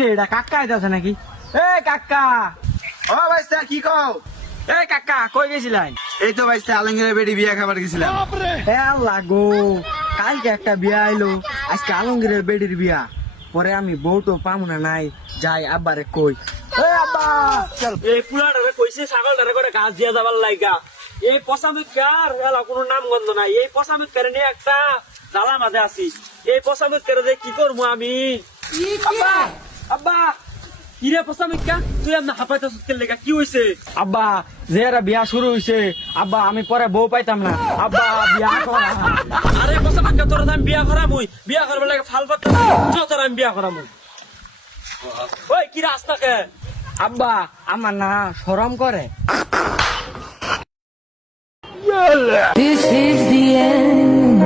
রে এটা কাকা আইতাছে নাকি? এ কাকা, ও ভাইস্তা কি কও? এ কাকা কই গেছিলেন? এই তো ভাইস্তা আলমগীরের বেটি বিয়া খাবার গেছিলাম। এ আল্লাহ গো, কালকে একটা বিয়া আইলো, আজকে আলমগীরের বেডির বিয়া। পরে আমি বউ তো পামু না, নাই যাই আব্বারে কই। এ আব্বা চল। এই পুলাটারে কইছে ছাগলটারে করে ঘাস দিয়া যাবার লাইগা। এই পচামিকার এলা কোনো নাম গন্ধ নাই। এই পচামিকারে নিয়ে একটা জ্বালা মাঝে আছি। এই পচামিকারে যে কি করবো আমি? আব্বা আব্বা কিরে পচামিকা, তুই এমন হাঁপাইতে সুতকের লেগা কি হইছে? আব্বা যে এরা বিয়া শুরু হইছে, আব্বা আমি পরে বউ পাইতাম না। আব্বা বিয়া করা। আরে পচামিকা তোর আমি বিয়া করামুই, বিয়া করবার লাগে ফাল পাত্তা তোর আমি বিয়া করামুই। ওই কি রাস্তাকে? আব্বা আমার না শরম করে। This is the end.